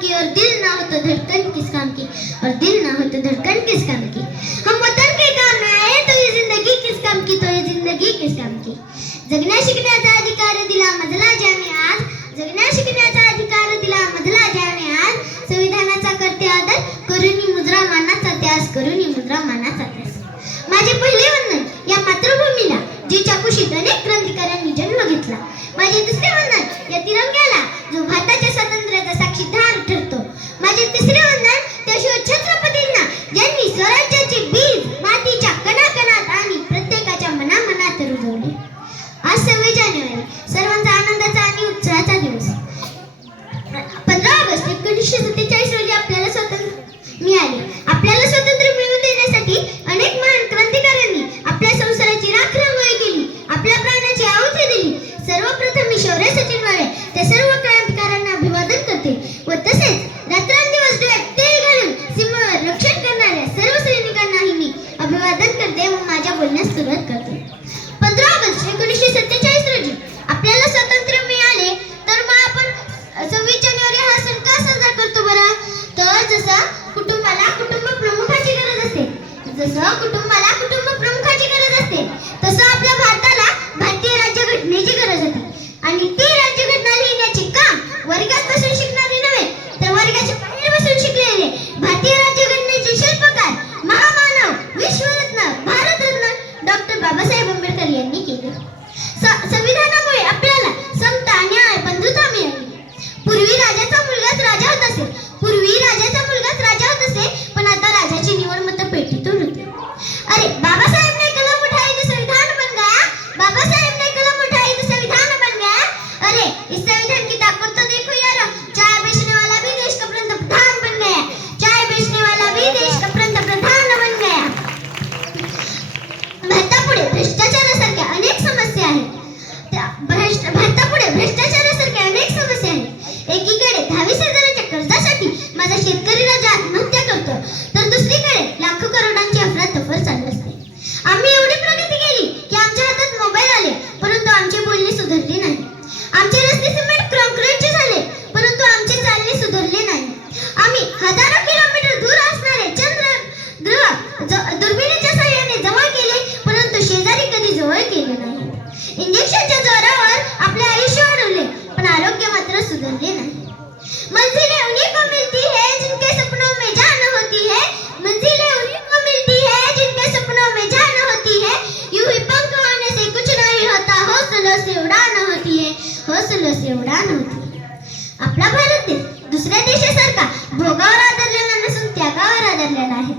की और दिल ना हो तो धड़कन किस काम की? और दिल ना हो तो धड़कन किस काम की? हम वतन के काम ना आए तो ये जिंदगी किस काम की? तो ये जिंदगी किस काम की? जगण्या शिकण्याचा अधिकार दिला मजला ज्याने आज। जगण्या शिकण्याचा अधिकार दिला मजला ज्याने आज। संविधानाचा करते आदर करुणी मुद्रा मानाचा त्यास करुणी मुद्रा मानाचा त्यास। माझे पहिले वंदन या मातृभूमीला जिच्या अनेक क्रांतिकाऱ्यांनी जन्म घेतला. माझे दुसरे वंदन या तिरंग्याला जो भात the circle to मंजिलें उन्हीं को मिलती है जिनके सपनों में जान होती है। मंजिलें उन्हीं को मिलती है जिनके सपनों में जान होती है। यूं ही पंख होने से कुछ नहीं होता हौसलों से उड़ान होती है हौसलों से उड़ान होती है। आपला भारत देश दुसऱ्या देशासारखा भोगावर आदरलेला नसून त्यागावर आदरलेला आहे